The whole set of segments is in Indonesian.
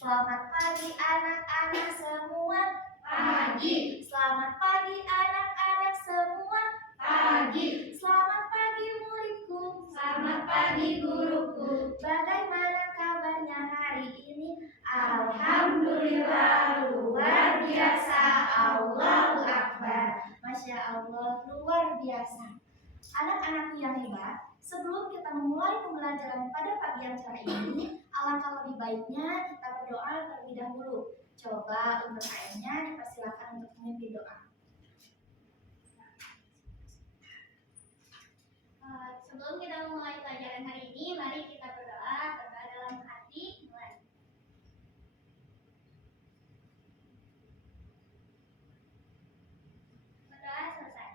Selamat pagi anak-anak semua. Pagi. Selamat pagi anak-anak semua. Pagi. Selamat pagi muridku. Selamat pagi guruku. Bagaimana kabarnya hari ini? Alhamdulillah luar biasa. Allahu Akbar. Masya Allah, luar biasa. Anak-anakku yang hebat, sebelum kita memulai pembelajaran pada pagi yang cerah ini, alangkah lebih baiknya kita berdoa terlebih dahulu. Coba untuk ayahnya dipersilakan untuk memimpin doa. Sebelum kita memulai pelajaran hari ini, mari kita berdoa dalam hati. Mulai. Berdoa selesai.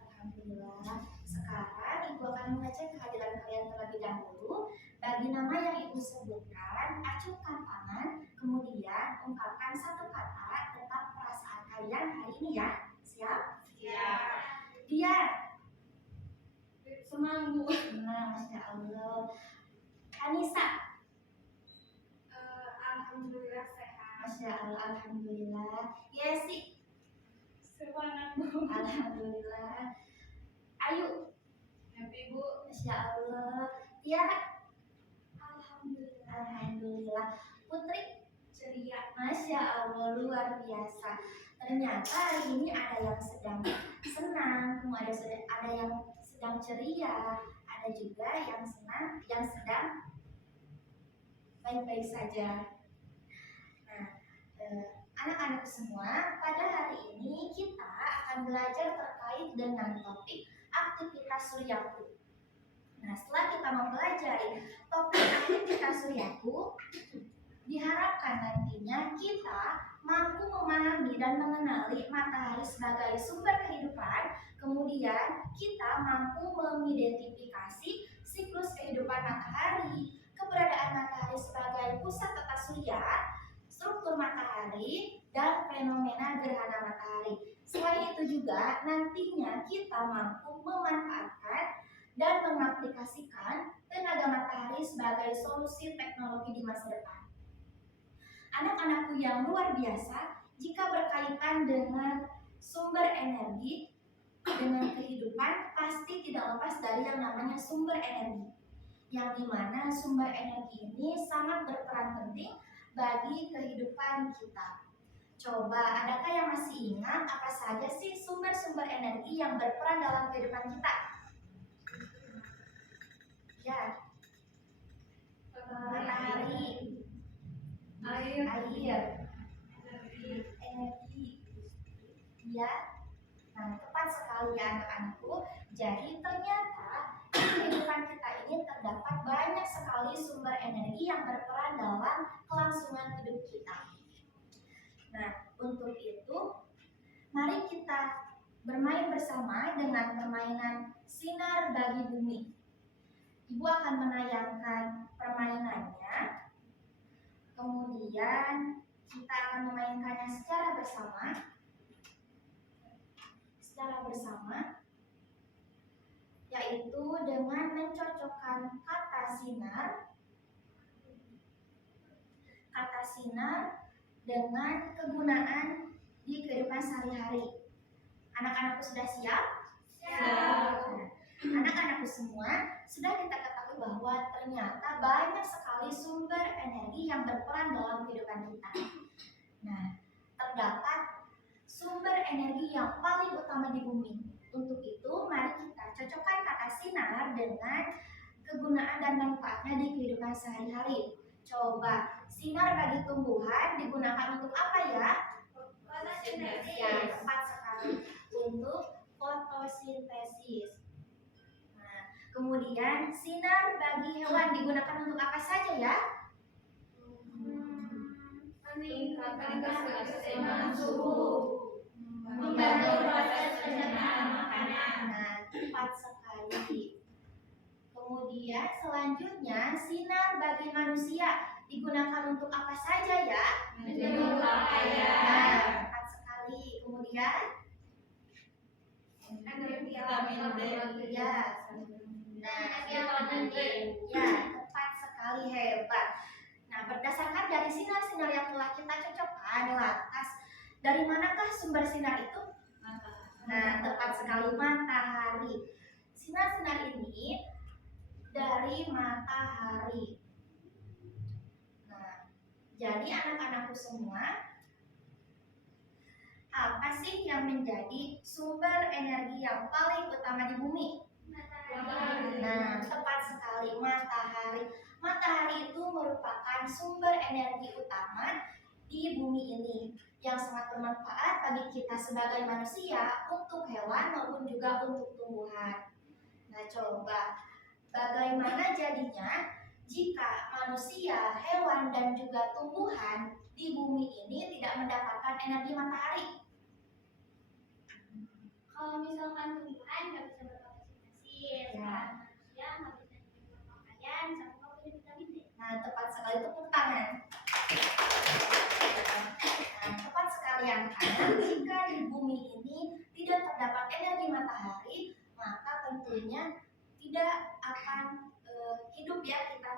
Alhamdulillah. Sekarang Ibu akan mengecek kehadiran kalian terlebih dahulu. Bagi nama yang Ibu sebutkan, acungkan tangan, kemudian ungkapkan satu kata tentang perasaan kalian hari ini ya. Siap? Siap. Dia. Semanggu. Nah, Masya Allah. Anissa. Alhamdulillah sehat. Masya Allah, Alhamdulillah. Yesi. Semangatku. Alhamdulillah. Ayu. Happy Bu. Masya Allah. Tiara. Alhamdulillah. Alhamdulillah. Putri. Ceria. Masya Allah, luar biasa. Ternyata hari ini ada yang sedang senang, kemudian ada yang sedang ceria, ada juga yang sedang baik-baik saja. Nah, anak-anak semua, pada hari ini kita akan belajar terkait dengan topik aktivitas suryaku. Nah, setelah kita mempelajari topik aktivitas suryaku, diharapkan nantinya kita mampu memahami dan mengenali matahari sebagai sumber kehidupan. Kemudian kita mampu mengidentifikasi siklus kehidupan matahari, keberadaan matahari sebagai pusat tata surya, struktur matahari, dan fenomena gerhana matahari. Selain itu juga nantinya kita mampu memanfaatkan dan mengaplikasikan tenaga matahari sebagai solusi teknologi di masa depan. Anak-anakku yang luar biasa, jika berkaitan dengan sumber energi, dengan kehidupan, pasti tidak lepas dari yang namanya sumber energi. Yang dimana sumber energi ini sangat berperan penting bagi kehidupan kita. Coba, adakah yang masih ingat apa saja sih sumber-sumber energi yang berperan dalam kehidupan kita? Ya, matahari, Air. energi, ya. Nah, tepat sekali ya anak-anakku. Jadi ternyata di kehidupan kita ini terdapat banyak sekali sumber energi yang berperan dalam kelangsungan hidup kita. Nah, untuk itu mari kita bermain bersama dengan permainan sinar bagi bumi. Ibu akan menayangkan permainannya. Kemudian kita akan memainkannya secara bersama, yaitu dengan mencocokkan kata sinar dengan kegunaan di kehidupan sehari-hari. Anak-anakku sudah siap? Siap. Anak-anakku semua, sudah kita ketahui bahwa ternyata banyak sekali sumber energi yang berperan dalam kehidupan kita. Nah, terdapat sumber energi yang paling utama di bumi. Untuk itu, mari kita cocokkan kata sinar dengan kegunaan dan manfaatnya di kehidupan sehari-hari. Coba, sinar bagi tumbuhan digunakan untuk apa ya? Fotosintesis. Ya, tepat sekali. Untuk fotosintesis. Kemudian sinar bagi hewan digunakan untuk apa saja ya? Meningkatkan keseimbangan suhu. Membantu proses pencernaan makanan. Nah, tepat sekali. Kemudian selanjutnya sinar bagi manusia digunakan untuk apa saja ya? Menjemur pakaian. Nah, tepat sekali. Kemudian Vitamin D. ya. Nah, ya, tepat sekali, hebat. Nah, berdasarkan dari sinar Lantas, dari manakah sumber sinar itu? Nah, tepat sekali, matahari. Sinar-sinar ini dari matahari. Nah, jadi anak-anakku semua, apa sih yang menjadi sumber energi yang paling utama di bumi? Nah, tepat sekali, matahari. Matahari itu merupakan sumber energi utama di bumi ini yang sangat bermanfaat bagi kita sebagai manusia, untuk hewan maupun juga untuk tumbuhan. Nah, coba bagaimana jadinya jika manusia, hewan, dan juga tumbuhan di bumi ini tidak mendapatkan energi matahari? Kalau misalkan tumbuhan nggak bisa berfotosintesis, Ya. manusia nggak bisa bikin pakaian, sama nggak punya vitamin D. Nah, tepat sekali, tepuk tangan. Nah, tepat sekali anak-anak, jika di bumi ini tidak terdapat energi matahari, maka tentunya tidak akan hidup ya kita.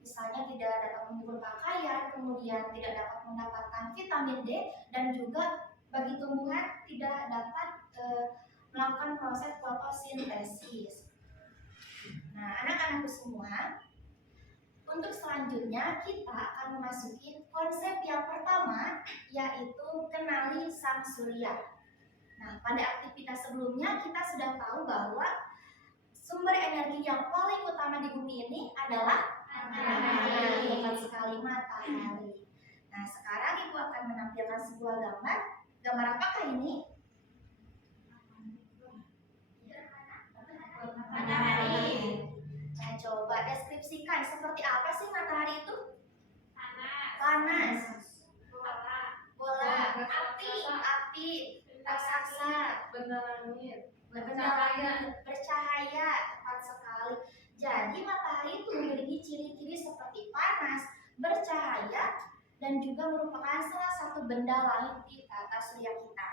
Misalnya tidak dapat menghibur pakaian, kemudian tidak dapat mendapatkan vitamin D, dan juga bagi tumbuhan tidak dapat melakukan proses fotosintesis. Nah, anak-anakku semua, untuk selanjutnya kita akan memasuki konsep yang pertama, yaitu kenali sang surya. Nah, pada aktivitas sebelumnya kita sudah tahu bahwa sumber energi yang paling utama di bumi ini adalah matahari. Tepat sekali, matahari. Nah, sekarang Ibu akan menampilkan sebuah gambar. Gambar apakah ini? Matahari. Nah, coba deskripsikan seperti apa sih matahari itu? Panas. Panas, Bola. bola, api, raksasa, Benda langit. bercahaya, tepat sekali. Jadi matahari itu memiliki ciri-ciri seperti panas, bercahaya, dan juga merupakan salah satu benda langit di tata surya kita.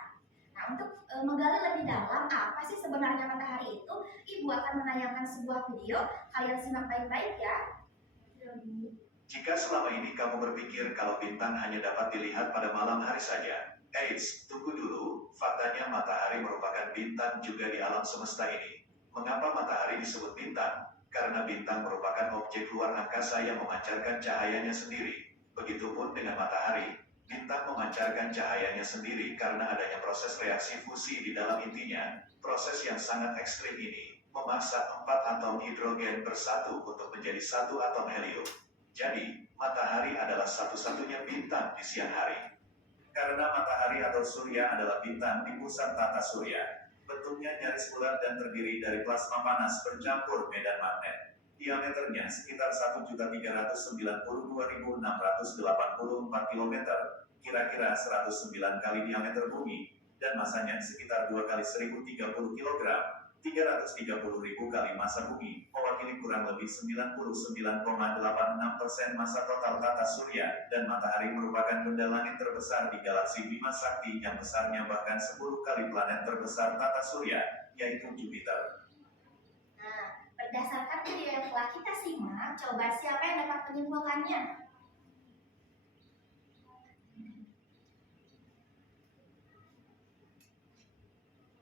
Nah, untuk menggali lebih dalam apa sih sebenarnya matahari itu, Ibu akan menayangkan sebuah video. Kalian simak baik-baik ya. Jika selama ini kamu berpikir kalau bintang hanya dapat dilihat pada malam hari saja, eits, tunggu dulu, faktanya matahari merupakan bintang juga di alam semesta ini. Mengapa matahari disebut bintang? Karena bintang merupakan objek luar angkasa yang memancarkan cahayanya sendiri. Begitupun dengan matahari, bintang memancarkan cahayanya sendiri karena adanya proses reaksi fusi di dalam intinya. Proses yang sangat ekstrim ini memaksa 4 atom hidrogen bersatu untuk menjadi 1 atom helium. Jadi, matahari adalah satu-satunya bintang di siang hari. Karena matahari atau surya adalah bintang di pusat tata surya. Bentuknya nyaris bulat dan terdiri dari plasma panas bercampur medan magnet. Diameternya sekitar 1.392.684 km, kira-kira 109 kali diameter bumi, dan masanya sekitar 2 kali 1030 kg. 330.000 kali massa bumi, mewakili kurang lebih 99,86% massa total tata surya, dan matahari merupakan benda langit terbesar di galaksi Bima Sakti yang besarnya bahkan 10 kali planet terbesar tata surya, yaitu Jupiter. Nah, berdasarkan video yang telah kita simak, coba siapa yang dapat menyimpulkannya?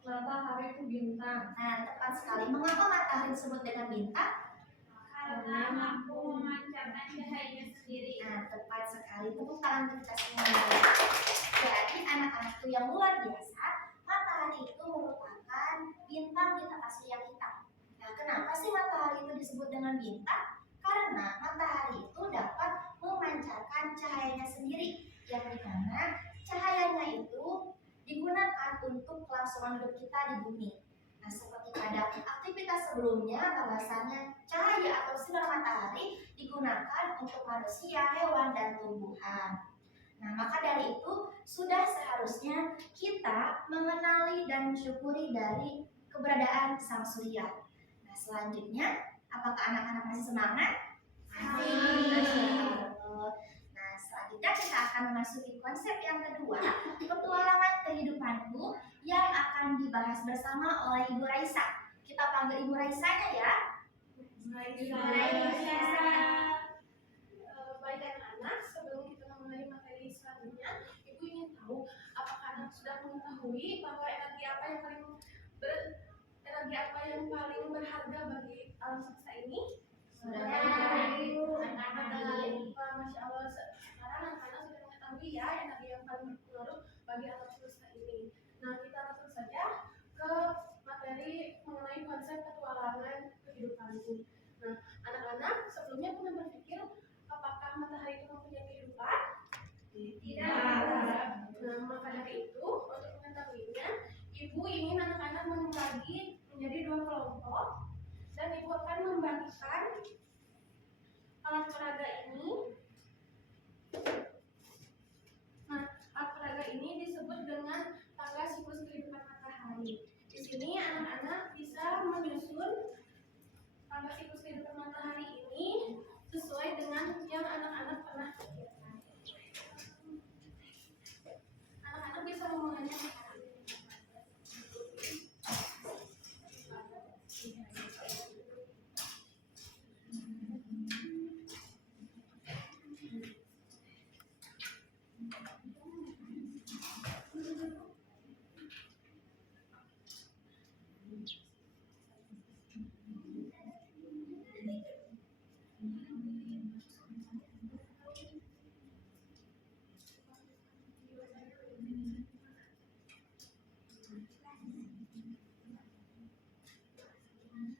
Matahari itu bintang. Nah, tepat sekali. Mengapa matahari disebut dengan bintang? Karena mampu memancarkan cahayanya sendiri. Nah, tepat sekali. Tepuk tangan untuk kita semua. Jadi, anak-anakku yang luar biasa, matahari itu merupakan bintang di tata surya kita. Nah, kenapa sih matahari itu disebut dengan bintang? Karena matahari itu dapat memancarkan cahayanya sendiri, yang dimana cahayanya itu digunakan untuk kelangsungan hidup kita di bumi. Nah, seperti pada aktivitas sebelumnya, bahwasanya cahaya atau sinar matahari digunakan untuk manusia, hewan, dan tumbuhan. Nah, maka dari itu sudah seharusnya kita mengenali dan mensyukuri dari keberadaan sang surya. Nah, selanjutnya, apakah anak-anak masih semangat? Masih. Nah, selanjutnya kita akan memasuki konsep yang kedua, petualangan kehidupanku, yang akan dibahas bersama oleh Ibu Raisa. Kita panggil Ibu Raisanya ya. Baik anak-anak, sebelum kita memulai materi selanjutnya, Ibu Masya Allah, sekarang anak-anak sudah mengetahui ya energi yang paling berpengaruh bagi alam semesta ini. Nah, kita langsung saja ke materi mengenai konsep petualangan kehidupan ini. Nah, anak-anak sebelumnya pernah berpikir apakah matahari itu mempunyai kehidupan? Tidak. Nah, maka dari itu, untuk mengetahuinya, Ibu ingin anak-anak membagi menjadi 2 kelompok dan Ibu akan membagikan alat peraga ini. Nah, alat peraga ini disebut dengan tangga siklus kehidupan matahari. Di sini anak-anak bisa menyusun tangga siklus kehidupan matahari ini sesuai dengan yang anak-anak pernah pikirkan. Anak-anak bisa memulainya sekarang.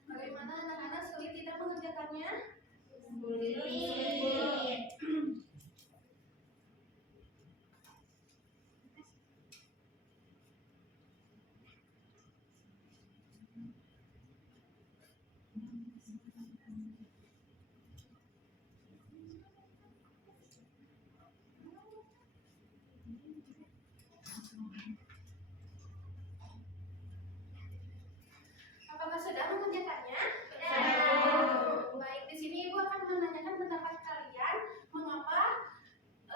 Bagaimana anak-anak, sulit tidak mengerjakannya? Sulit. Apakah sudah mengerjakannya? Sudah. Baik, di sini Ibu akan menanyakan pendapat kalian mengapa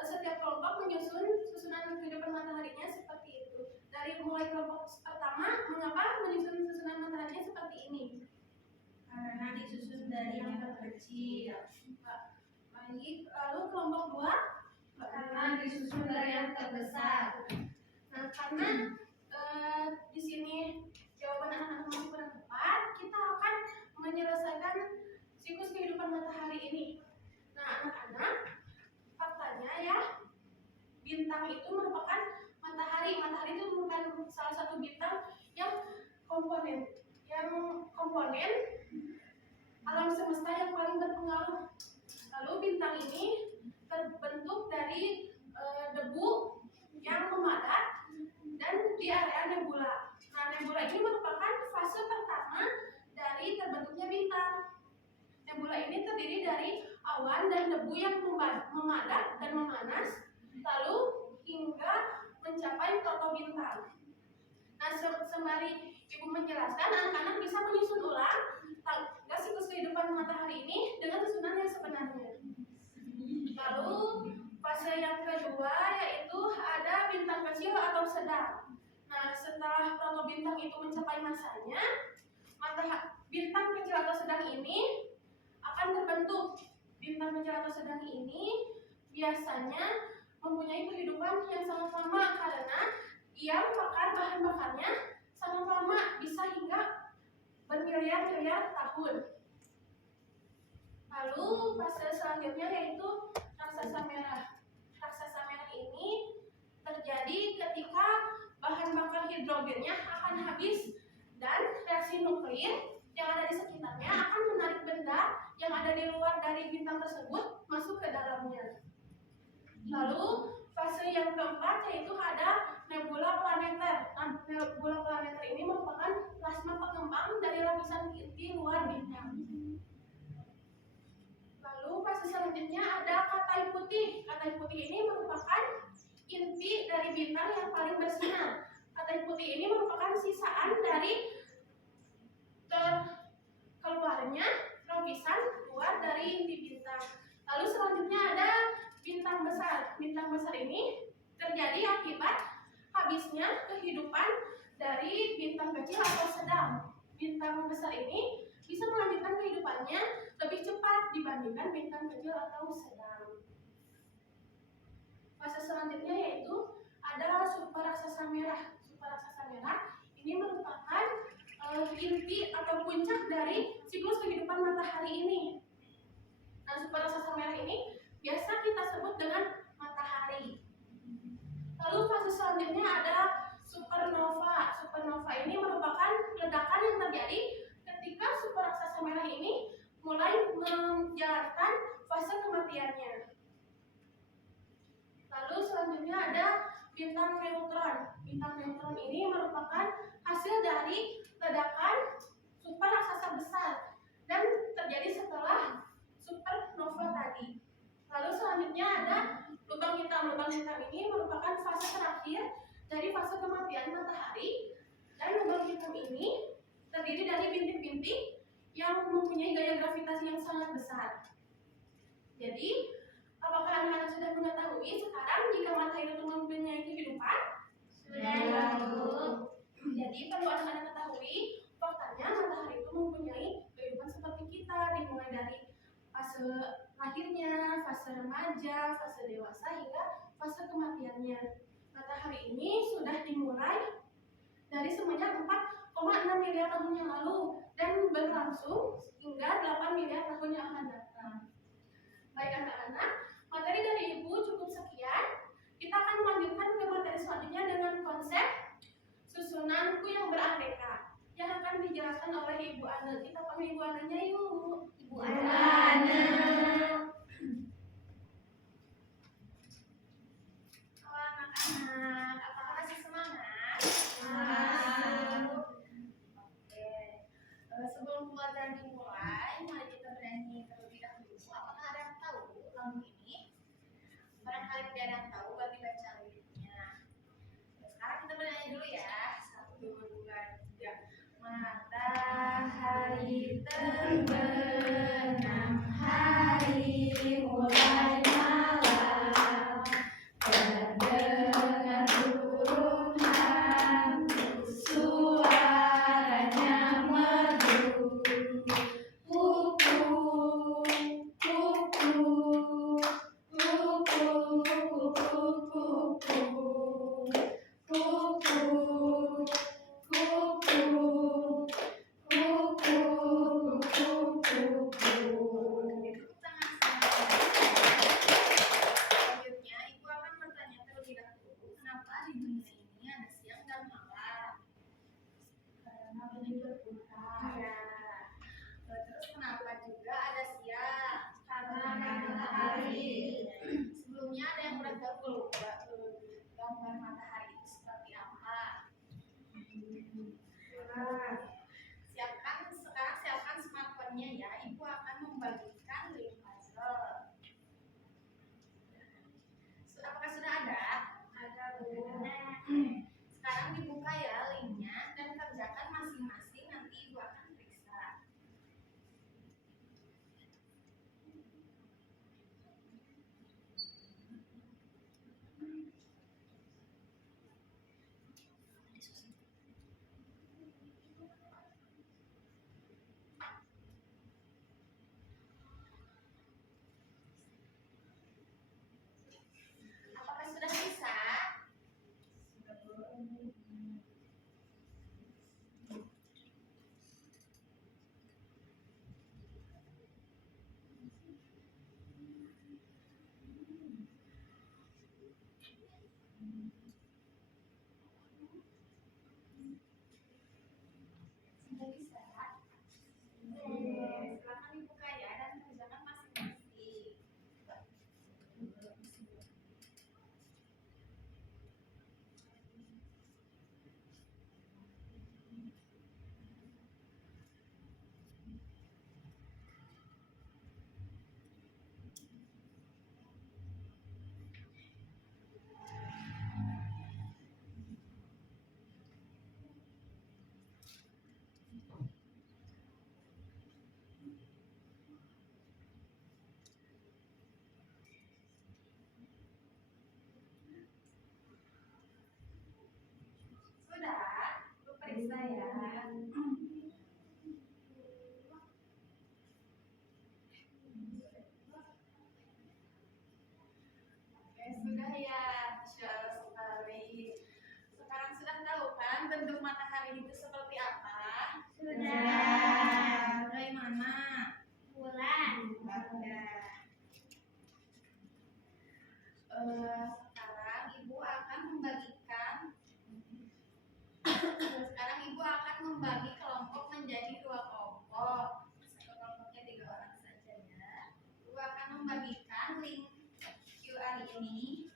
setiap kelompok menyusun susunan kehidupan mataharinya seperti itu. Dari mulai kelompok pertama, mengapa menyusun susunan mataharinya seperti ini? Karena disusun dari yang terkecil. Baik, lalu kelompok 2? Karena disusun dari yang terbesar. Nah, karena di sini jawaban anak-anak masih kurang tepat, kita akan menyelesaikan siklus kehidupan matahari ini. Nah, anak-anak, faktanya ya, bintang itu merupakan matahari. Matahari itu merupakan salah satu bintang yang komponen alam semesta yang paling berpengaruh. Lalu bintang ini terbentuk dari debu yang memadat dan di area nebula. Nah, nebula ini merupakan fase pertama dari terbentuknya bintang. Nebula ini terdiri dari awan dan debu yang memadat dan memanas, lalu hingga mencapai protobintang. Nah, sembari Ibu menjelaskan, anak-anak bisa menyusun ulang tangga siklus kehidupan matahari ini dengan susunan yang sebenarnya. Lalu fase yang kedua yaitu ada bintang kecil atau sedang. Nah, setelah protobintang itu mencapai masanya, bintang kecil atau sedang ini akan terbentuk. Bintang kecil atau sedang ini biasanya mempunyai kehidupan yang sangat lama karena ia bahan bakarnya sangat lama, bisa hingga bermiliar-miliar tahun. Lalu fase selanjutnya yaitu raksasa merah. Raksasa merah ini terjadi ketika bahan bakar hidrogennya akan habis dan reaksi nuklir yang ada di sekitarnya akan menarik benda yang ada di luar dari bintang tersebut masuk ke dalamnya. Lalu fase yang keempat yaitu ada nebula planeter. Nah, nebula planeter ini merupakan plasma pengembang dari lapisan inti luar bintang. Lalu fase selanjutnya ada katai putih. Katai putih ini merupakan inti dari bintang yang paling bersinar. Katai putih ini merupakan sisaan dari keluarnya lapisan luar dari inti bintang. Lalu selanjutnya ada bintang besar. Bintang besar ini terjadi akibat habisnya kehidupan dari bintang kecil atau sedang. Bintang besar ini bisa melanjutkan kehidupannya lebih cepat dibandingkan bintang kecil atau sedang. Fase selanjutnya yaitu ada super raksasa merah. Super raksasa merah ini merupakan inti atau puncak dari siklus kehidupan matahari ini. Nah, super raksasa merah ini biasa kita bintang neutron. Bintang neutron ini merupakan hasil dari ledakan super raksasa besar dan terjadi setelah supernova tadi. Lalu selanjutnya ada lubang hitam. Lubang hitam ini merupakan fase terakhir dari fase kematian matahari, dan lubang hitam ini terdiri dari bintik-bintik yang mempunyai gaya gravitasi yang sangat besar. Jadi, apakah anak-anak sudah mengetahui sekarang jika matahari itu mempunyai kehidupan? Sudah, Bu. Jadi perlu anak-anak ketahui, faktanya matahari itu mempunyai kehidupan seperti kita, dimulai dari fase lahirnya, fase remaja, fase dewasa, hingga fase kematiannya. Matahari ini sudah dimulai dari semenjak 4,6 miliar tahun yang lalu dan berlangsung hingga 8 miliar tahun yang akan datang. Baik anak-anak, materi dari Ibu cukup sekian. Kita akan melanjutkan ke materi selanjutnya dengan konsep susunanku yang beraneka yang akan dijelaskan oleh Ibu Ane. Kita panggil Ibu Anenya yuk. Ibu Ane. Halo anak-anak, apakah masih semangat? Oke. Sebelum pelajaran dimulai, mari kita bernyanyi terlebih dahulu. Apakah ada yang tahu lagu ini? Barangkali tidak ada yang tahu, bagi baca liriknya. Sekarang kita bernyanyi dulu ya. 1, 2, 3. Matahari terbenam, hari mulai malam, terdengar burung hantu, suaranya merdu, kuku, kuku, kuku, kuku, selanjutnya, Ibu akan bertanya terlebih dahulu, kenapa di dunia ini ada siang dan malam? Karena bumi berputar. Ya. Terus kenapa juga ada siang? Karena ada matahari. Sebelumnya ada yang pernah tahu gambar matahari itu seperti apa? Siapkan smartphone-nya ya. Ibu akan membagikan link puzzle. Apakah sudah ada? Ada, Bu. Sekarang dibuka ya linknya dan kerjakan masing-masing, nanti Ibu akan periksa. Apakah sudah bisa? Sudah bisa? Silakan dibuka ya dan kerjakan masing-masing. Sudah? Ibu periksa ya. Oke, sudah ya. Masya Allah sekali. Sekarang sudah tahu kan bentuk matahari itu seperti apa? Sudah. Bagaimana? Bulan. Sekarang Ibu akan membagi kelompok menjadi 2 kelompok. Kelompoknya 3 orang saja ya. Ibu akan membagikan link QR ini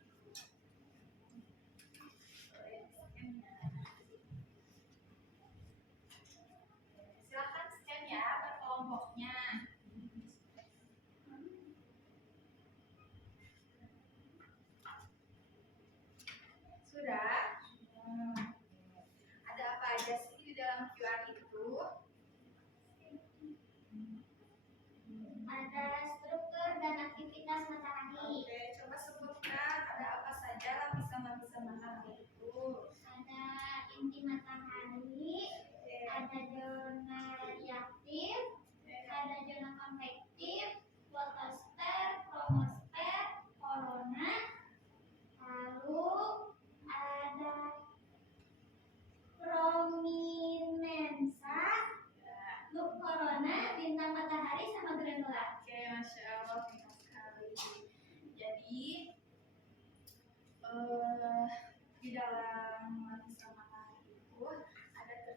dalam lensa matahari itu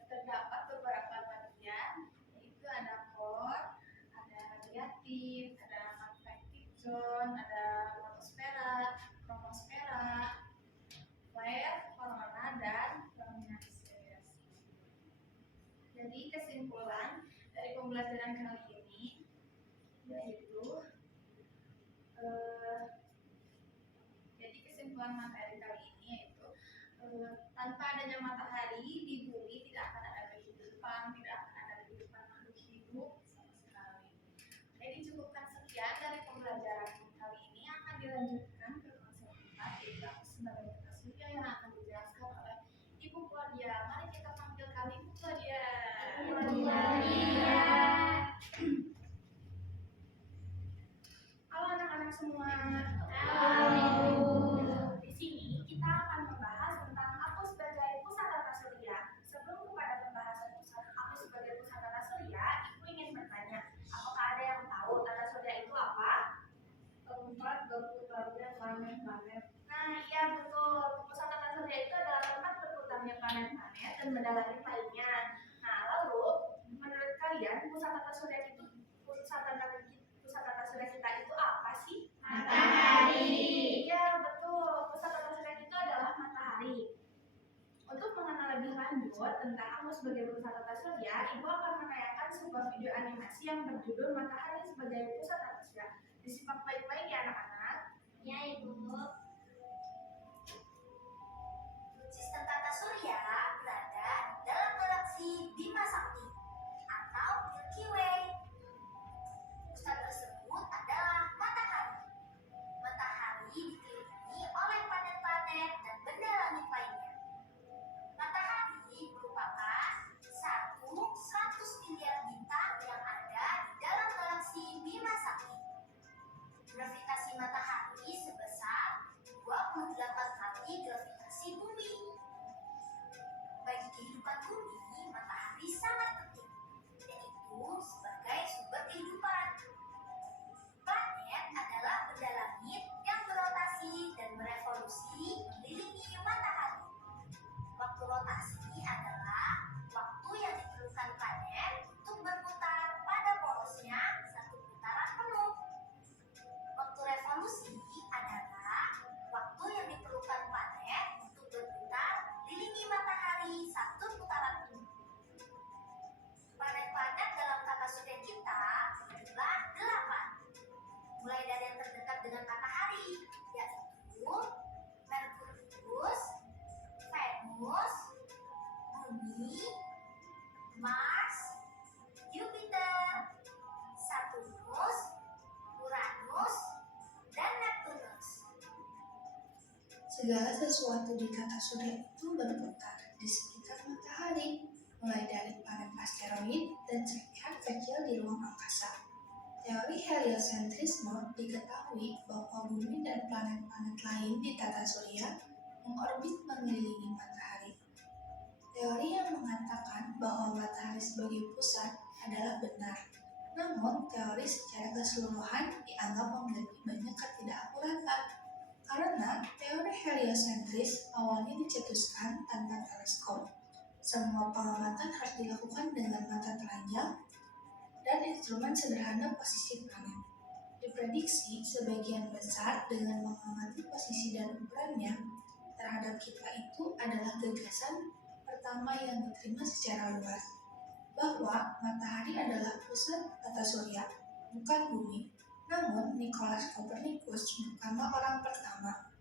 terdapat beberapa bagian, yaitu ada core, ada radiatif, ada magnetic zone, ada fotosfera, chromosfera, flare, corona, dan luminescence. Jadi kesimpulan dari pembelajaran kali ini yaitu materi kali ini yaitu tanpa adanya matahari di bumi tidak akan ada kehidupan, tidak akan ada kehidupan makhluk hidup sama sekali. Jadi cukupkan sekian dari pembelajaran kali ini, akan dilanjutkan ke konsep 4 yaitu sebagai tata surya yang akan dijelaskan oleh Ibu Claudia. Mari kita panggilkan Ibu Claudia. Halo anak-anak semua. Di sini kita akan membahas tentang aku sebagai pusat tata surya. Sebelum kepada pembahasan aku sebagai pusat tata surya, Ibu ingin bertanya, apakah ada yang tahu tata surya itu apa? Tempat berputarnya planet-planet. Nah, iya betul. Pusat tata surya itu adalah tempat berputarnya planet-planet dan benda langit lainnya. Nah, lalu menurut kalian pusat tata surya kita itu apa sih? Matahari. Iya betul. Pusat tata surya itu adalah matahari. Untuk mengenal lebih lanjut tentang aku sebagai pusat tata surya, Ibu akan menayangkan sebuah video animasi yang berjudul Matahari sebagai Pusat Tata Surya. Disimak baik-baik ya anak-anak. Ya, Ibu. Sistem tata surya berada dalam galaksi Bima Sakti atau Milky Way. Pusat tersebut adalah matahari. Matahari dikelilingi oleh planet-planet dan benda langit lainnya. Matahari merupakan 100 miliar bintang yang ada di dalam galaksi Bima Sakti. Gravitasi matahari sebesar 28 kali gravitasi bumi. Bagi kehidupan bumi, matahari sangat penting, yaitu sebagai sumber kehidupan. Planet adalah benda langit yang berotasi dan berevolusi mengelilingi matahari. Waktu rotasi adalah waktu yang diperlukan planet untuk berputar pada porosnya satu putaran penuh. Waktu revolusi adalah waktu yang diperlukan planet untuk berputar mengelilingi matahari satu putaran penuh. Planet-planet dalam tata surya kita berjumlah 8. Mulai dari yang terdekat dengan matahari, yaitu Merkurius, Venus, Bumi, Mars, Jupiter, Saturnus, Uranus, dan Neptunus. Segala sesuatu di tata surya itu berputar di sekitar matahari, mulai dari planet asteroid dan serpihan kecil di ruang angkasa. Teori heliocentrisme diketahui bahwa bumi dan planet-planet lain di tata surya mengorbit mengelilingi matahari. Teori yang mengatakan bahwa matahari sebagai pusat adalah benar, namun teori secara keseluruhan dianggap memiliki banyak ketidakakuratan. Karena teori heliocentris awalnya dicetuskan tanpa teleskop. Semua pengamatan harus dilakukan dengan mata telanjang dan instrumen sederhana posisi planet. Diprediksi sebagian besar dengan mengamati posisi dan ukurannya terhadap kita itu adalah gagasan pertama yang diterima secara luas, bahwa matahari adalah pusat tata surya, bukan bumi. Namun, Nicolaus Copernicus bukanlah orang pertama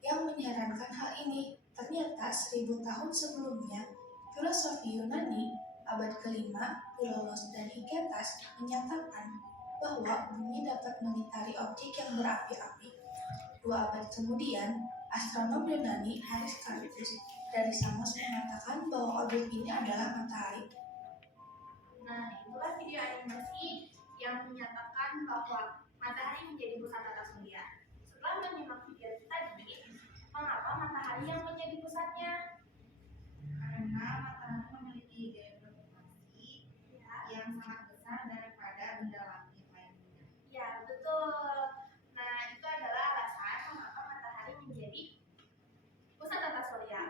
yang menyarankan hal ini. Ternyata 1000 tahun sebelumnya, filosofi Yunani abad ke-5, Philolaus dan Hiketas menyatakan bahwa bumi dapat mengitari objek yang berapi-api. 2 abad kemudian, astronom Yunani Aristarchus dari Samos mengatakan bahwa objek ini adalah matahari. Nah, itulah video animasi yang menyatakan bahwa matahari menjadi pusat tata surya. Setelah menyimak video tadi, mengapa matahari yang menjadi pusatnya? Karena matahari memiliki gaya gravitasi yang sangat besar daripada benda langit lainnya. Ya, betul. Nah, itu adalah alasan mengapa matahari menjadi pusat tata surya.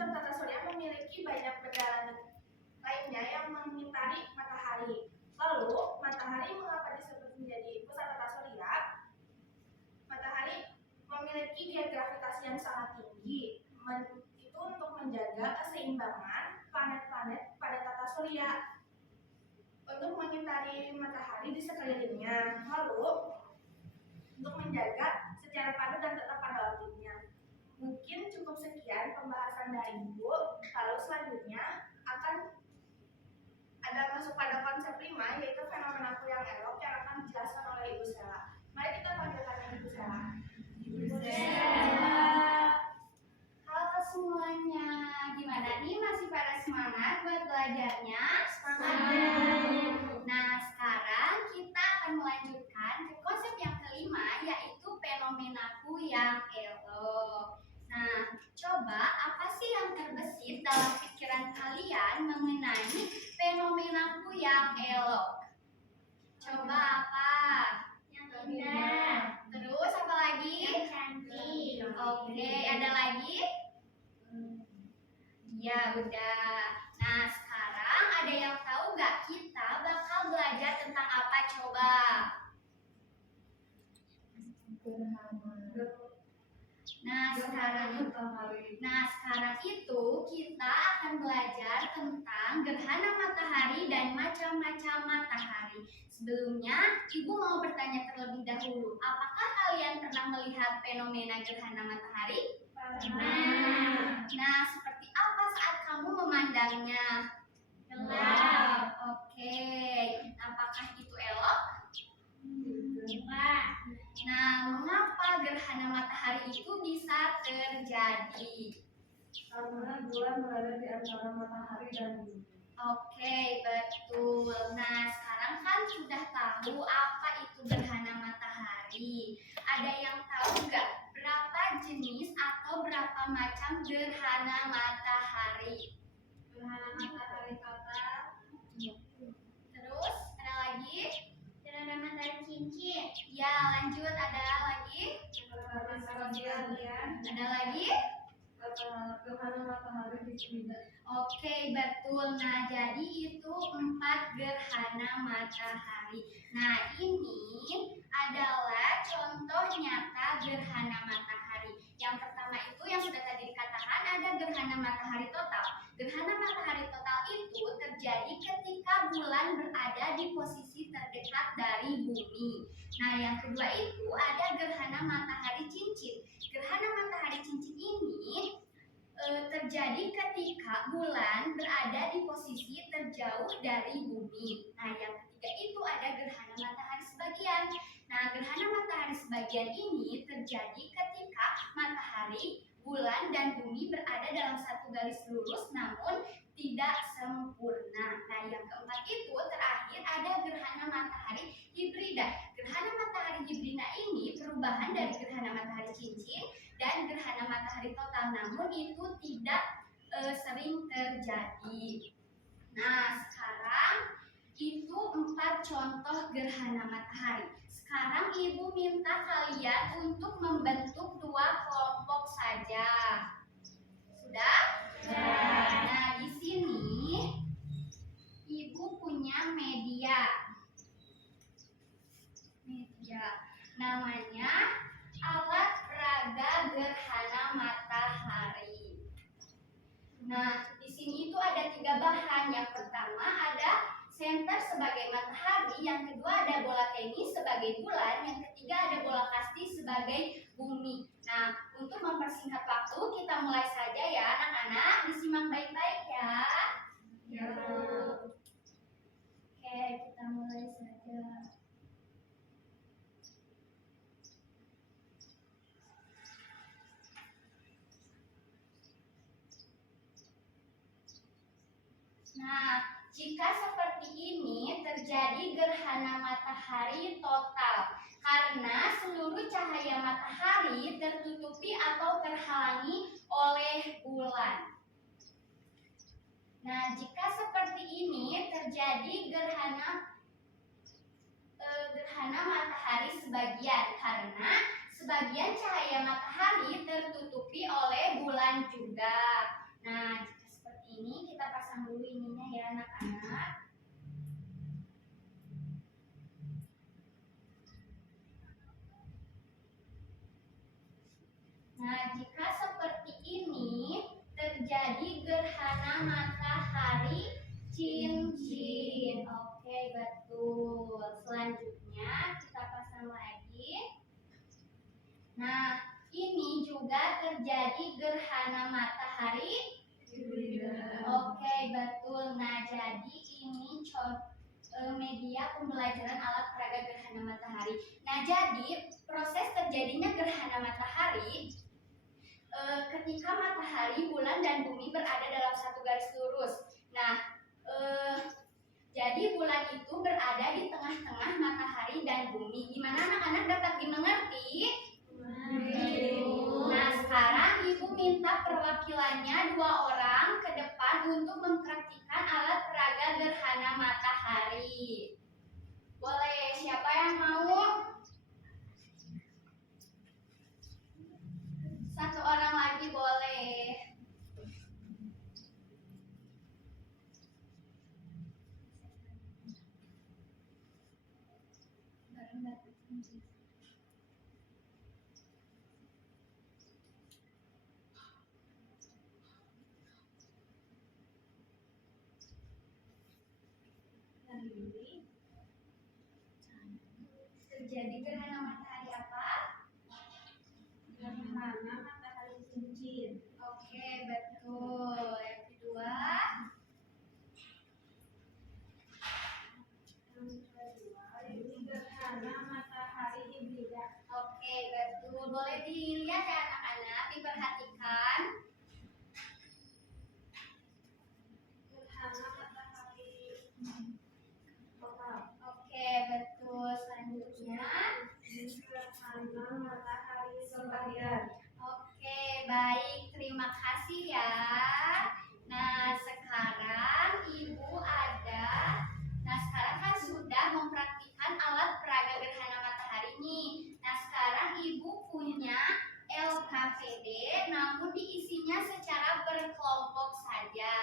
sistem tata surya memiliki banyak benda langit lainnya yang mengitari matahari. Lalu, matahari mengapa disebut menjadi pusat tata surya? Matahari memiliki gaya gravitasi yang sangat tinggi. Itu untuk menjaga keseimbangan planet-planet pada tata surya. Untuk mengitari matahari di sekelilingnya. Lalu, untuk menjaga secara padu dan tetap pada orbitnya. Mungkin cukup sekian pembahasan dari Ibu. Lalu selanjutnya akan ada masuk pada konsep 5, yaitu fenomena yang elok yang akan dijelaskan oleh Ibu Sela. Mari kita panggilkan Ibu Sela. Ibu Halo semuanya, gimana nih, masih pada semangat buat belajarnya? Nah, sekarang kita akan melanjutkan ke konsep yang kelima, yaitu fenomenaku yang elok. Nah, coba apa sih yang terbesit dalam pikiran kalian mengenai fenomenaku yang elok? Coba apa? Yang indah. Terus apa lagi? Yang cantik. Oke, ada lagi? Ya, udah. Nah, sekarang ada yang tahu nggak kita bakal belajar tentang apa coba? Nah, sekarang itu kita akan belajar tentang gerhana matahari dan macam-macam matahari. Sebelumnya, Ibu mau bertanya terlebih dahulu, apakah kalian pernah melihat fenomena gerhana matahari? Nah, seperti apa saat kamu memandangnya? Gelap. Oke, apakah itu elok? Wah. Nah, mengapa gerhana matahari itu bisa terjadi? Karena bulan berada di antara matahari dan bumi. Oke, betul. Nah, sekarang kan sudah tahu apa itu gerhana matahari. Ada yang tahu nggak berapa jenis atau berapa macam gerhana matahari? Gerhana matahari total. Terus, ada lagi? Gerhana matahari cincin. Ya, lanjut. Ada lagi? Ada lagi? Gerhana matahari hibrida. Oke, betul. Nah, jadi itu 4 gerhana matahari. Nah, ini adalah contoh nyata gerhana matahari. Yang pertama itu yang sudah tadi dikatakan ada gerhana matahari total. Gerhana matahari total itu terjadi ketika bulan berada di posisi terdekat dari bumi. Nah, yang kedua itu ada gerhana matahari cincin. Gerhana matahari cincin ini terjadi ketika bulan berada di posisi terjauh dari bumi. Nah, yang ketiga itu ada gerhana matahari sebagian. Nah, gerhana matahari sebagian ini terjadi ketika matahari, bulan, dan bumi berada dalam satu garis lurus namun tidak sempurna. Nah, yang keempat itu terakhir ada gerhana matahari hibrida. Gerhana matahari hibrida ini perubahan dari gerhana matahari cincin dan gerhana matahari total, namun itu tidak sering terjadi. Nah, sekarang itu 4 contoh gerhana matahari. Sekarang Ibu minta kalian untuk membentuk 2 kelompok saja. Sudah? Nah, di sini Ibu punya media. Namanya alat peraga gerhana matahari. Nah, di sini itu ada 3 bahan. Yang pertama ada senter sebagai matahari, yang kedua ada bola tenis sebagai bulan, yang ketiga ada bola kasti sebagai bumi. Nah, untuk mempersingkat waktu kita mulai saja ya anak-anak, disimak baik-baik ya. Ya. Oke, kita mulai saja. Nah, jika seperti ini terjadi gerhana matahari total karena seluruh cahaya matahari tertutupi atau terhalangi oleh bulan. Nah, jika seperti ini terjadi gerhana matahari sebagian karena sebagian cahaya matahari tertutupi oleh bulan juga. Nah, jika seperti ini kita pasang dulu ininya ya anak-anak. Nah, jika seperti ini terjadi gerhana matahari cincin. Oke, betul. Selanjutnya kita pasang lagi. Nah, ini juga terjadi gerhana matahari. Oke, betul. Nah, jadi ini media pembelajaran alat peraga gerhana matahari. Nah, jadi proses terjadinya gerhana matahari ketika matahari, bulan, dan bumi berada dalam satu garis lurus. Nah, jadi bulan itu berada di tengah-tengah matahari dan bumi. Gimana anak-anak dapat dimengerti? Nah, sekarang ibu minta perwakilannya 2 orang ke depan untuk mempraktikkan alat peraga gerhana matahari. Boleh, siapa yang mau? 1 orang lagi boleh. Terjadi gerhana matahari apa? Gerhana matahari cincin. Oke, betul. Yang kedua? Gerhana matahari hibrida. Oke, betul. Boleh dilihat ya anak-anak, diperhatikan. Gerhana matahari total. Oke, betul. Selanjutnya. Gerhana matahari sebagian. Oke, baik. Terima kasih ya. Nah, sekarang Ibu sekarang kan sudah mempraktikkan alat peraga gerhana matahari nih. Nah, sekarang Ibu punya LKPD, namun diisinya secara berkelompok saja.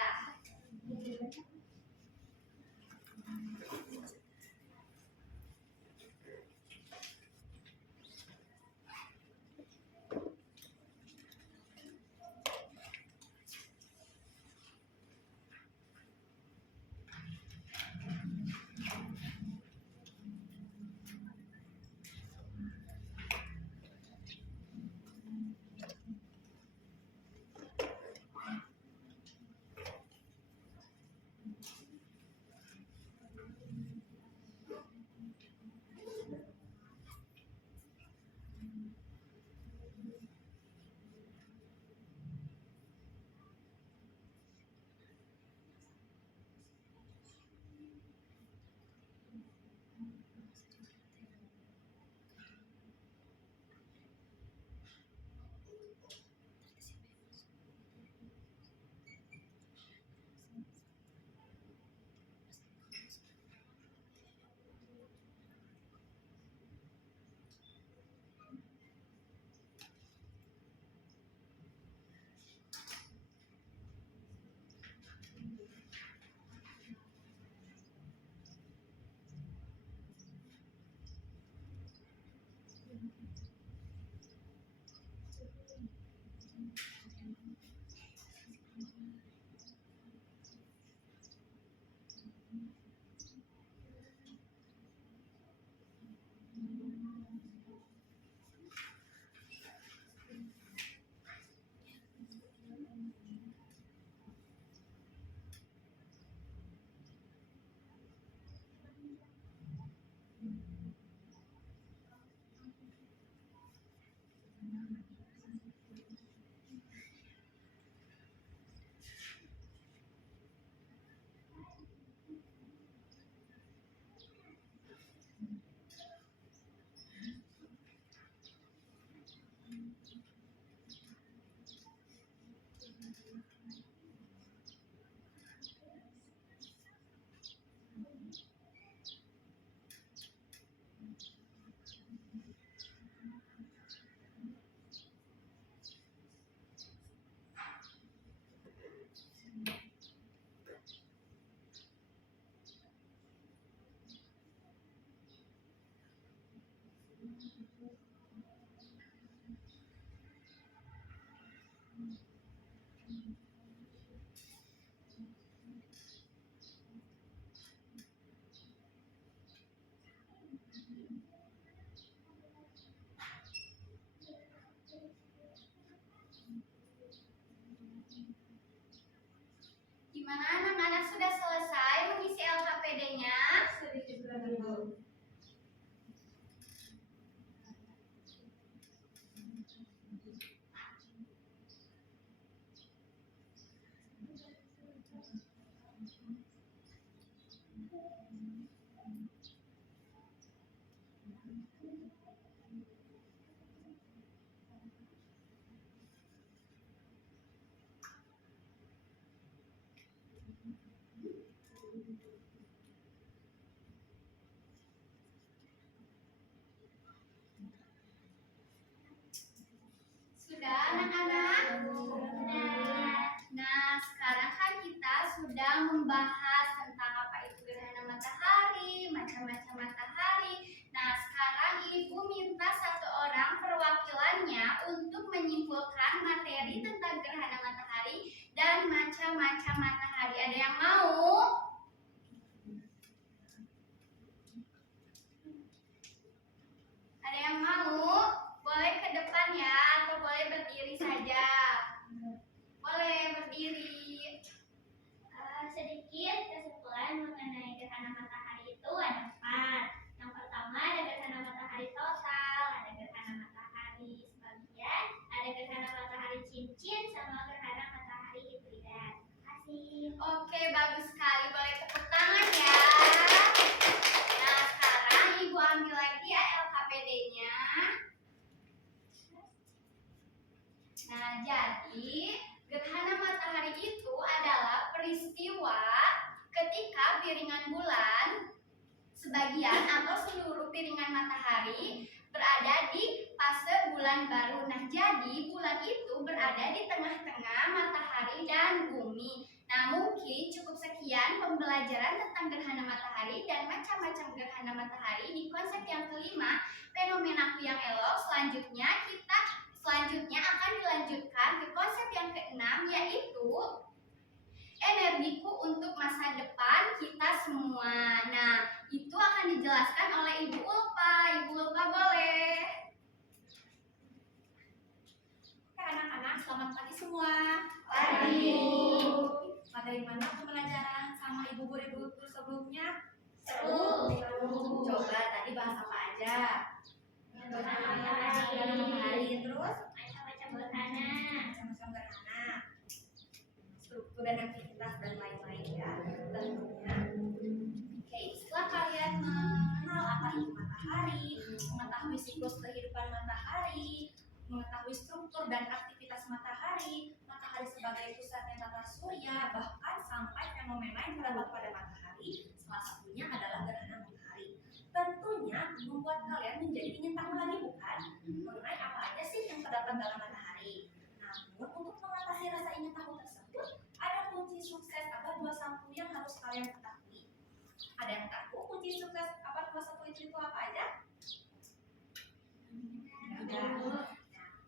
Gimana anak-anak sudah selesai mengisi LKPD-nya? Sedikit lagi, Bu. Sudah anak-anak? Nah, sekarang kan kita sudah membahas tentang apa itu gerhana matahari, macam-macam matahari. Nah, sekarang Ibu minta satu orang perwakilannya untuk menyimpulkan materi tentang gerhana matahari dan macam-macam matahari. Ada yang mau? Ada yang mau? Boleh ke depan ya, atau boleh berdiri saja. Boleh berdiri. Sedikit kesimpulan mengenai gerhana matahari itu ada 4. Yang pertama ada gerhana matahari total, ada gerhana matahari sebagian, ada gerhana matahari cincin, sama gerhana matahari hibrida. Terima kasih. Oke, bagus sekali. Boleh tepuk tangan ya. Nah, sekarang Ibu ambil lagi ya LKPD-nya. Nah, jadi gerhana matahari itu adalah peristiwa ketika piringan bulan sebagian atau seluruh piringan matahari berada di fase bulan baru. Nah, jadi bulan itu berada di tengah-tengah matahari dan bumi. Nah, mungkin cukup sekian pembelajaran tentang gerhana matahari dan macam-macam gerhana matahari di konsep yang kelima, fenomenaku yang elok. Selanjutnya akan dilanjutkan ke konsep yang keenam, yaitu energiku untuk masa depan kita semua. Nah, itu akan dijelaskan oleh Ibu Ulfa. Ibu Ulfa boleh. Oke anak-anak, selamat pagi semua. Pagi. Bagaimana pembelajaran sama ibu guru sebelumnya? Seru. Coba tadi bahas apa aja? Gerhana matahari, terus macam-macam gerhana, struktur dan aktivitas dan lain-lain ya, tentunya. Oke, setelah kalian mengenal apa itu matahari, mengetahui siklus kehidupan matahari, mengetahui struktur dan aktivitas matahari, matahari sebagai pusatnya tata surya, bahkan sampai fenomena yang terdapat pada matahari, salah satunya adalah gerhana matahari. Tentunya membuat kalian menjadi ingin tahu lagi bukan mengenai apa aja sih yang terdapat dalam matahari. Namun untuk mengatasi rasa ingin tahu tersebut, ada kunci sukses abad 21 yang harus kalian ketahui. Ada yang tahu kunci sukses abad 21 itu apa aja? Nah,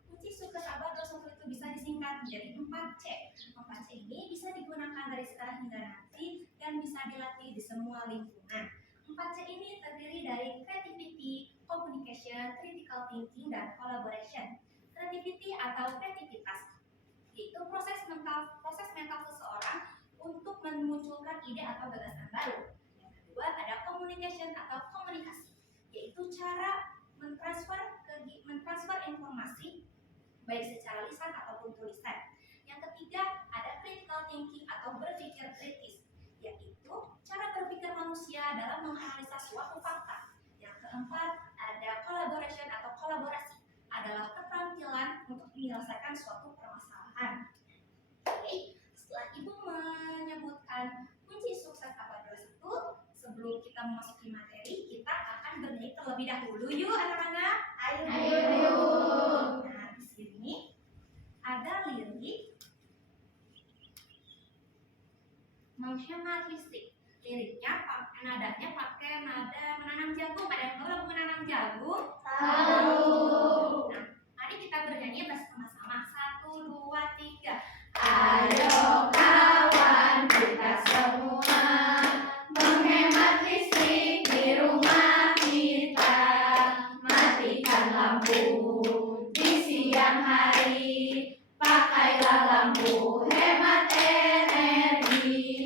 kunci sukses abad 21 itu bisa disingkat menjadi 4C. 4C ini bisa digunakan dari sekarang hingga nanti dan bisa dilatih di semua lingkungan. 4C ini terdiri dari creativity, communication, critical thinking, dan collaboration. Creativity atau kreativitas yaitu proses mental seseorang untuk memunculkan ide atau gagasan baru. Yang kedua ada communication atau komunikasi, yaitu cara mentransfer informasi baik secara lisan ataupun tulisan. Yang ketiga ada critical thinking atau berpikir kritis, yaitu cara berpikir manusia dalam menganalisa suatu fakta. Yang keempat ada collaboration atau kolaborasi, adalah keterampilan untuk menyelesaikan suatu permasalahan. Oke, setelah Ibu menyebutkan kunci sukses abad 21, sebelum kita memasuki materi, kita akan bernyanyi terlebih dahulu yuk anak-anak. Ayo. Nah, di sini ada lirik menghemat listrik. Liriknya nadanya pakai nada menanam jagung. Ada yang tahu lagu menanam jagung? Tahu. Nah, mari kita bernyanyi bersama-sama. 1, 2, 3. Ayo kawan kita semua menghemat listrik di rumah kita. Matikan lampu di siang hari. Pakailah lampu hemat energi.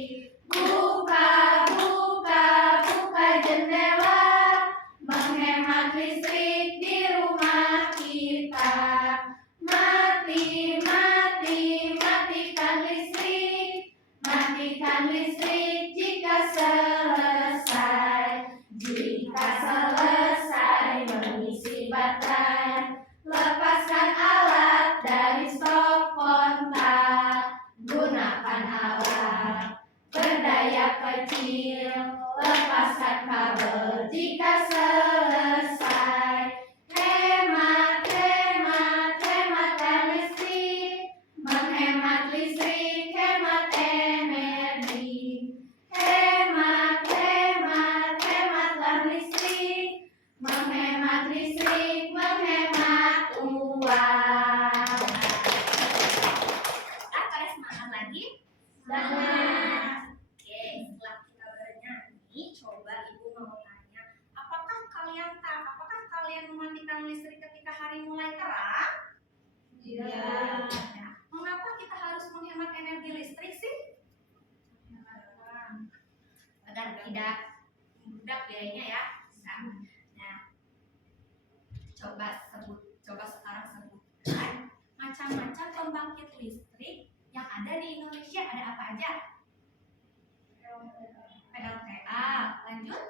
biayanya ya. Nah, coba sekarang sebutkan macam-macam pembangkit listrik yang ada di Indonesia. Ada apa aja? PLTA, lanjut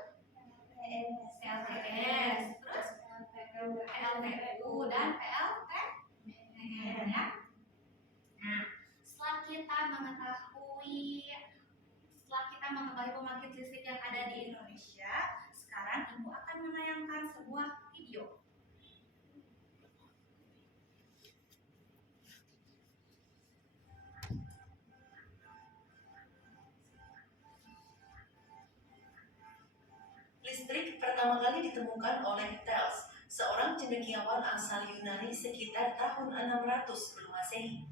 PLTS, terus PLTU dan PLTN ya. Nah, setelah kita mengetahui pembangkit listrik yang ada di Indonesia, sekarang Ibu akan menayangkan sebuah video. Listrik pertama kali ditemukan oleh Thales, seorang cendekiawan asal Yunani sekitar tahun 600 sebelum Masehi.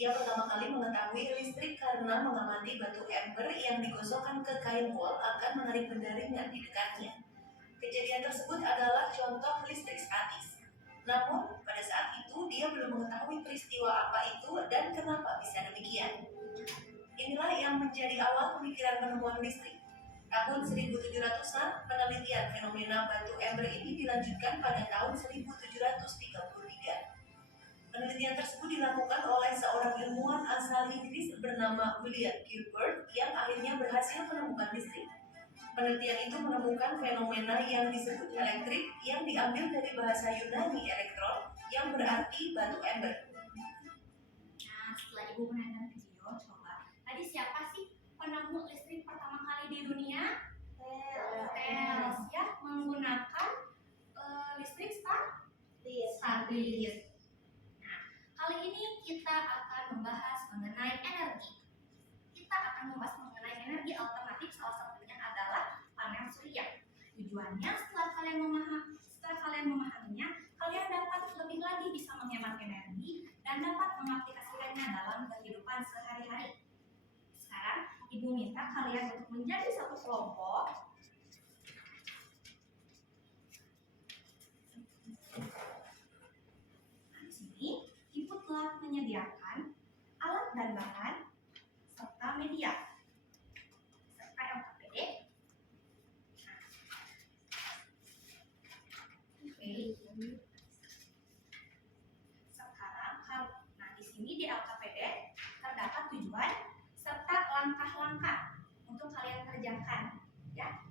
Ia pertama kali mengetahui listrik karena mengamati batu ember yang digosokkan ke kain wol akan menarik benda ringan di dekatnya. Kejadian tersebut adalah contoh listrik statis. Namun, pada saat itu dia belum mengetahui peristiwa apa itu dan kenapa bisa demikian. Inilah yang menjadi awal pemikiran penemuan listrik. Tahun 1700-an, penelitian fenomena batu ember ini dilanjutkan pada tahun 1733. Penelitian tersebut dilakukan oleh seorang ilmuwan asal Inggris bernama William Gilbert yang akhirnya berhasil menemukan listrik. Penelitian itu menemukan fenomena yang disebut elektrik yang diambil dari bahasa Yunani elektron yang berarti batu ember. Nah, setelah Ibu menonton video, coba tadi siapa sih penemu listrik pertama kali di dunia? Thales ya, menggunakan listrik statis. Nah, kali ini kita akan membahas mengenai energi. Kita akan membahas mengenai energi alternatif, salah satunya adalah panel surya. Tujuannya setelah kalian memahaminya, kalian dapat lebih lagi bisa menghemat energi dan dapat mengaplikasikannya dalam kehidupan sehari-hari. Sekarang Ibu minta kalian untuk menjadi satu kelompok. Nah, di sini Ibu telah menyediakan alat dan bahan serta media serta LKPD. Sekarang, di sini di LKPD terdapat tujuan serta langkah-langkah untuk kalian kerjakan, ya.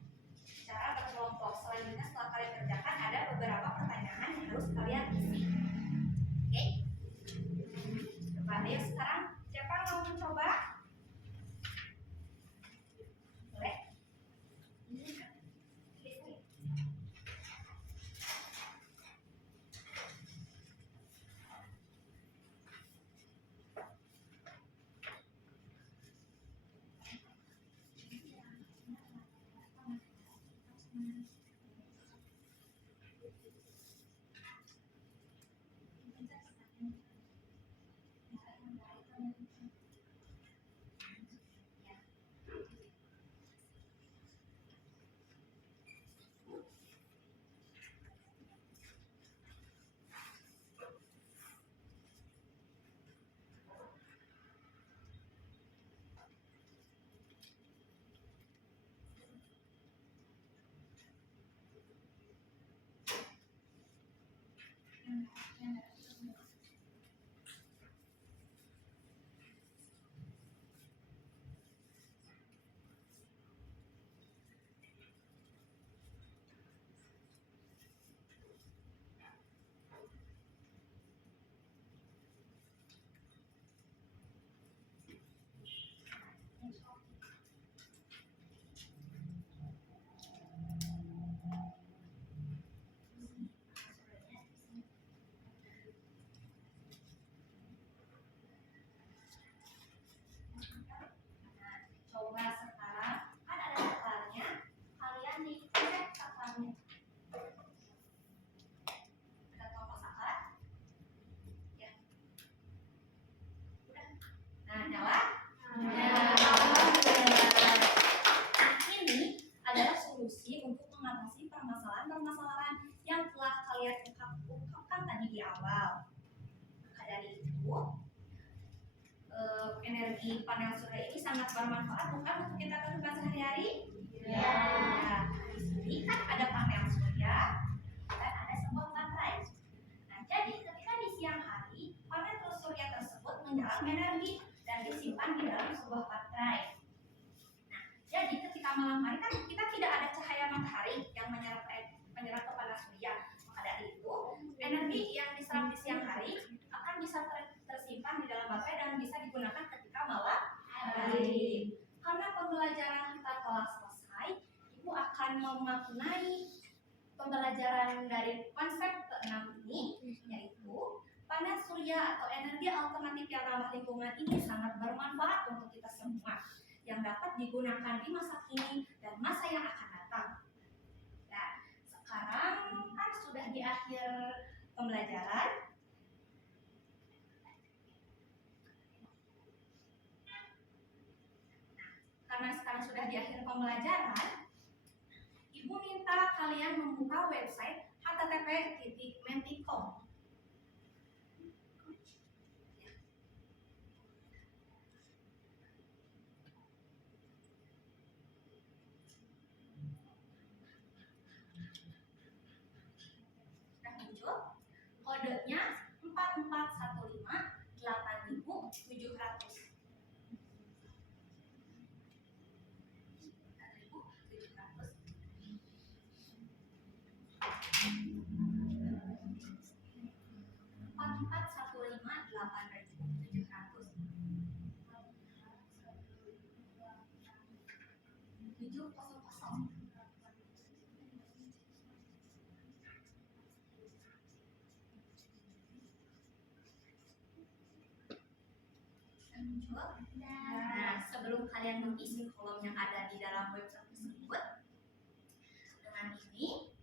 Cara berkelompok. Selanjutnya setelah kalian kerjakan ada beberapa pertanyaan yang harus kalian isi. Oke? Coba ayo sekarang siapa yang mau mencoba? Boleh? Coba sekarang kan ada saklarnya, kalian dicek saklarnya. Ada tombol saklar? Ya. Udah. Nah, nyala? Nah, ini adalah solusi untuk mengatasi permasalahan-permasalahan yang telah kalian ungkapkan tadi di awal. Maka dari itu, energi panel surya ini sangat bermanfaat bukan untuk kita kehidupan sehari-hari? Ya. Di sini sini kan ada panel surya dan ada sebuah baterai. Nah, jadi ketika di siang hari, panel surya tersebut menyerap energi dan disimpan di dalam sebuah baterai. Nah, jadi ketika malam hari kan kita tidak ada cahaya matahari yang menyerap ke panel surya. Maka dari itu, energi yang diserap di siang hari akan bisa tersimpan di dalam baterai dan bisa digunakan ketika malam hari. Karena pembelajaran kita telah selesai, Ibu akan memaknai pembelajaran dari konsep ke-6 ini, yaitu panel surya atau energi alternatif yang ramah lingkungan ini sangat bermanfaat untuk kita semua, yang dapat digunakan di masa kini dan masa yang akan datang. Nah, sekarang kan sudah di akhir pembelajaran. Karena sekarang sudah di akhir pembelajaran, Ibu minta kalian membuka website http://menti.com. Sudah muncul? Kodenya 4415 8700. Nah, sebelum kalian mengisi kolom yang ada di dalam website tersebut, dengan ini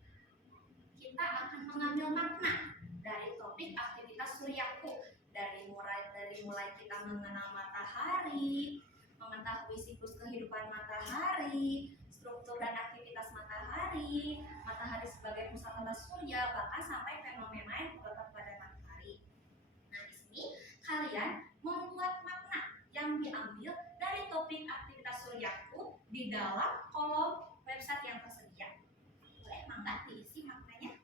kita akan mengambil makna dari topik aktivitas suryaku, dari mulai kita mengenal matahari, mengetahui siklus kehidupan matahari, struktur dan aktivitas matahari, matahari sebagai pusat tata surya, bahkan sampai fenomena yang terletak pada matahari. Nah, di sini kalian membuat makna yang diambil dari topik aktivitas suryaku di dalam kolom website yang tersedia. Boleh mangga diisi maknanya.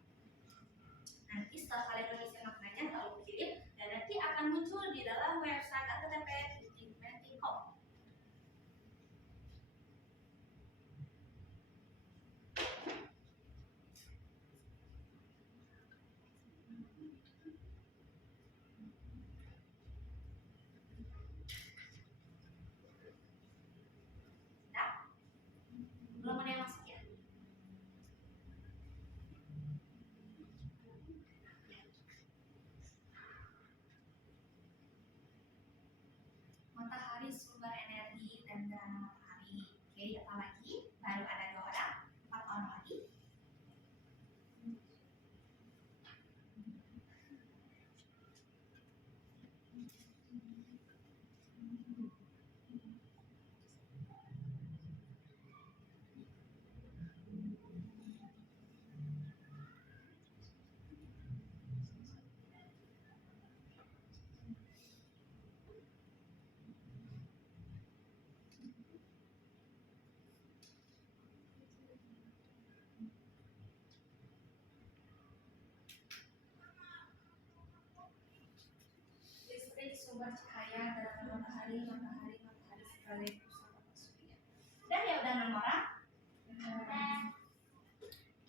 Nanti setelah kalian mengisi maknanya lalu kirim dan nanti akan muncul di dalam website http://menti.com. Belum ada yang masuk ya? Matahari sumber energi dan gerhana matahari. Oke, apa lagi? Baru ada 2 orang, 4 orang lagi. Listrik sumber cahaya dari matahari sebagai pusat tata surya. Udah ya, udah 6 orang?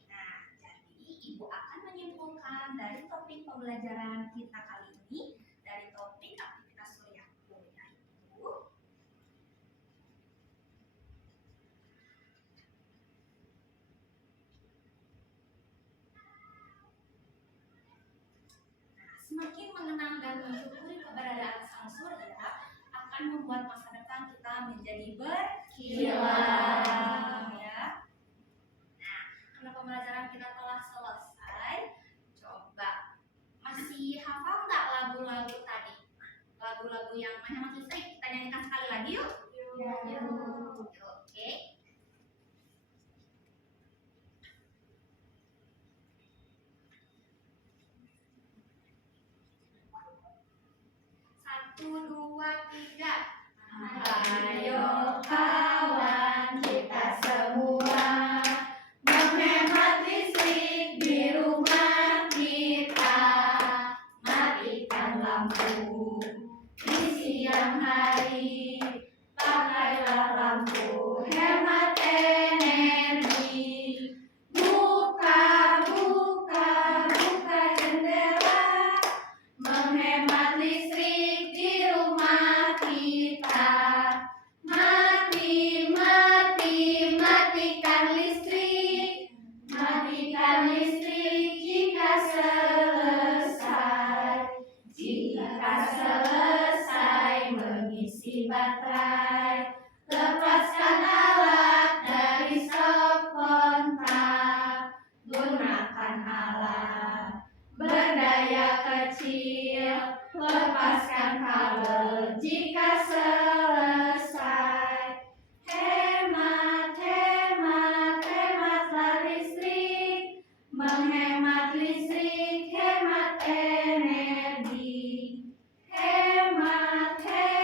Nah, jadi Ibu akan menyimpulkan dari topik pembelajaran kita kali ini dari topik aktivitas suryaku, yaitu semakin mengenal dan mensyukuri keberadaan sang surya akan membuat masa depan kita menjadi berkilau, ya. Nah, karena pembelajaran kita telah selesai, coba masih hafal nggak lagu-lagu tadi? Lagu-lagu yang mana Mas Yusri? Kita nyanyikan sekali lagi yuk. Oke. 1, 2, 3. Ayo kawan kita semua siang hari, pakailah lampu hemat energi. Buka jendela, menghemat listrik di rumah kita. Matikan listrik jika selesai mengisi baterai. Lepaskan alat dari stop kontak, gunakan alat berdaya kecil, lepaskan kabel jika selesai. Hematlah listrik, menghemat listrik, hemat energi. Hematlah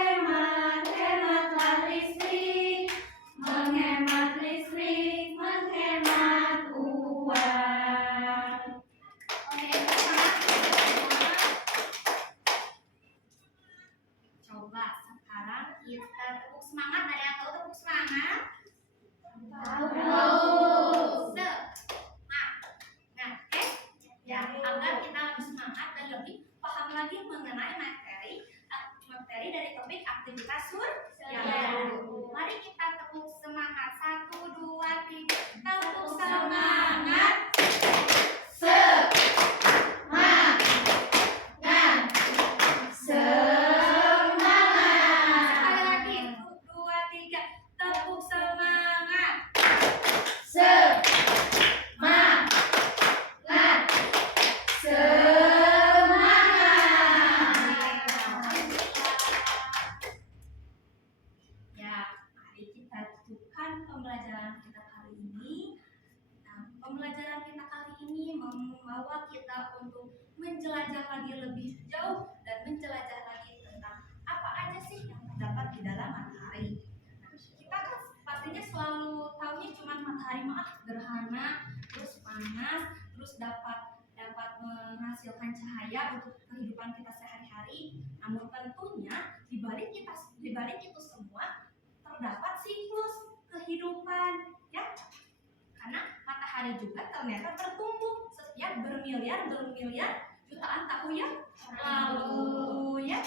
listrik, menghemat uang. Oke, semangat. Coba sekarang kita tepuk semangat. Ada yang tahu tepuk semangat? Ya, agar kita lebih semangat dan lebih paham lagi mengenai materi dari topik aktivitas surya. Mari kita tepuk semangat. 1, 2, 3. Tepuk semangat. Sekali lagi, 2, 3. Tepuk semangat. Ya, mari kita cukupkan pembelajaran kita kali ini. Nah, pembelajaran kita kali ini membawa kita untuk menjelajah lagi lebih jauh dan menjelajah lagi tentang apa aja sih yang terdapat di dalam matahari. Nah, kita kan pastinya selalu tahunya cuma matahari gerhana, terus panas, terus dapat menghasilkan cahaya untuk kehidupan kita sehari-hari. Namun tentunya di balik itu semua terdapat siklus kehidupan, ya. Karena matahari juga ternyata bertumbuh setiap bermiliar jutaan tahun yang lalu, ya.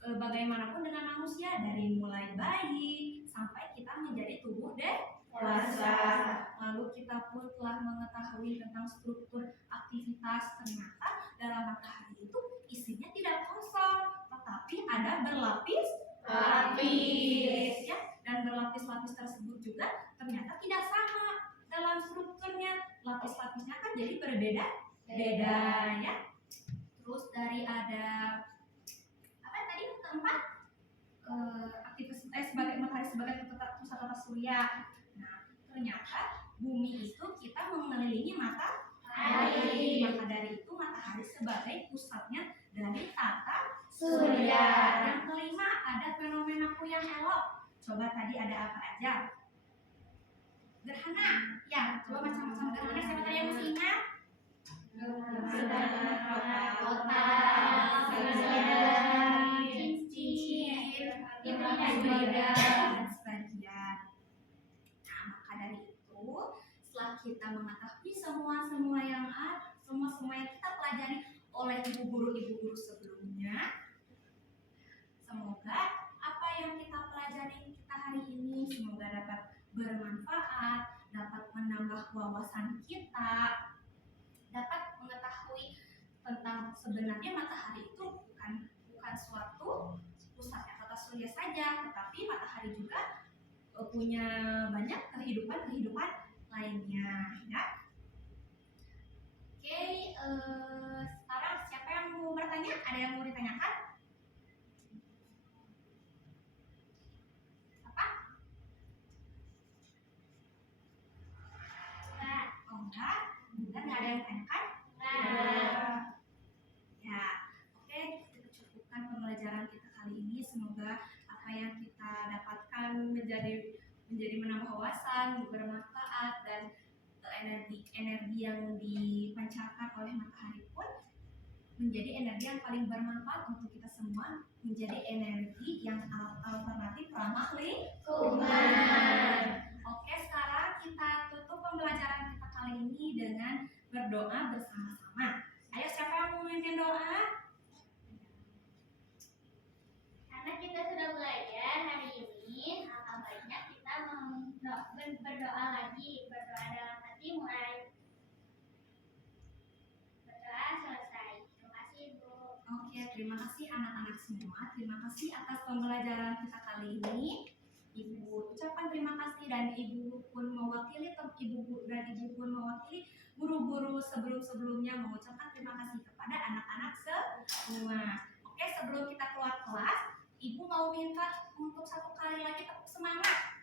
Bagaimanapun dengan manusia, dari mulai bayi sampai kita menjadi tubuh dewasa. Lalu kita pun telah mengetahui tentang struktur aktivitas. Ternyata dalam matahari itu isinya tidak kosong, tetapi ada berlapis, ya. Dan berlapis-lapis tersebut juga ternyata tidak sama dalam strukturnya. Lapis-lapisnya kan jadi berbeda, ya. Terus dari ada apa tadi keempat, aktivitas sebagai matahari sebagai pusat tata surya. Nah, ternyata bumi itu kita mengelilingi matahari. Maka dari itu matahari sebagai pusatnya dari tata surya. Yang kelima ada fenomena yang elok. Coba tadi ada apa aja? Gerhana. Ya, coba macam-macam gerhana. Siapa tadi yang masih ingat? Kotak, cincin, dan sebagian. Nah, maka dari itu, setelah kita mengetahui semua yang kita pelajari oleh ibu guru sebelumnya, semoga apa yang kita pelajari hari ini semoga dapat bermanfaat, dapat menambah wawasan kita, dapat mengetahui tentang sebenarnya matahari itu bukan suatu pusatnya tata surya saja, tetapi matahari juga punya banyak kehidupan lainnya, ya. Oke, sekarang siapa yang mau bertanya? Ada yang mau ditanyakan? Apa? Enggak? Enggak ada yang tanyakan? Ya, oke, kita cukupkan pembelajaran kita kali ini. Semoga apa yang kita dapatkan menjadi menambah wawasan, bermanfaat, dan energi yang dipancarkan oleh matahari pun menjadi energi yang paling bermanfaat untuk kita semua menjadi energi yang alternatif ramah Lingkungan. Oke, sekarang kita tutup pembelajaran kita kali ini dengan berdoa bersama-sama. Ayo, siapa yang mau memimpin doa? Karena kita sudah belajar hari ini, alangkah baiknya kita berdoa lagi. Berdoa dalam hati mulai berdoa selesai. Terima kasih, Bu. Oke, terima kasih anak-anak semua. Terima kasih atas pembelajaran kita kali ini. Ibu ucapkan terima kasih dan ibu pun mewakili guru-guru sebelum-sebelumnya mengucapkan terima kasih kepada anak-anak semua. Oke, sebelum kita keluar kelas, ibu mau minta untuk satu kali lagi tepuk semangat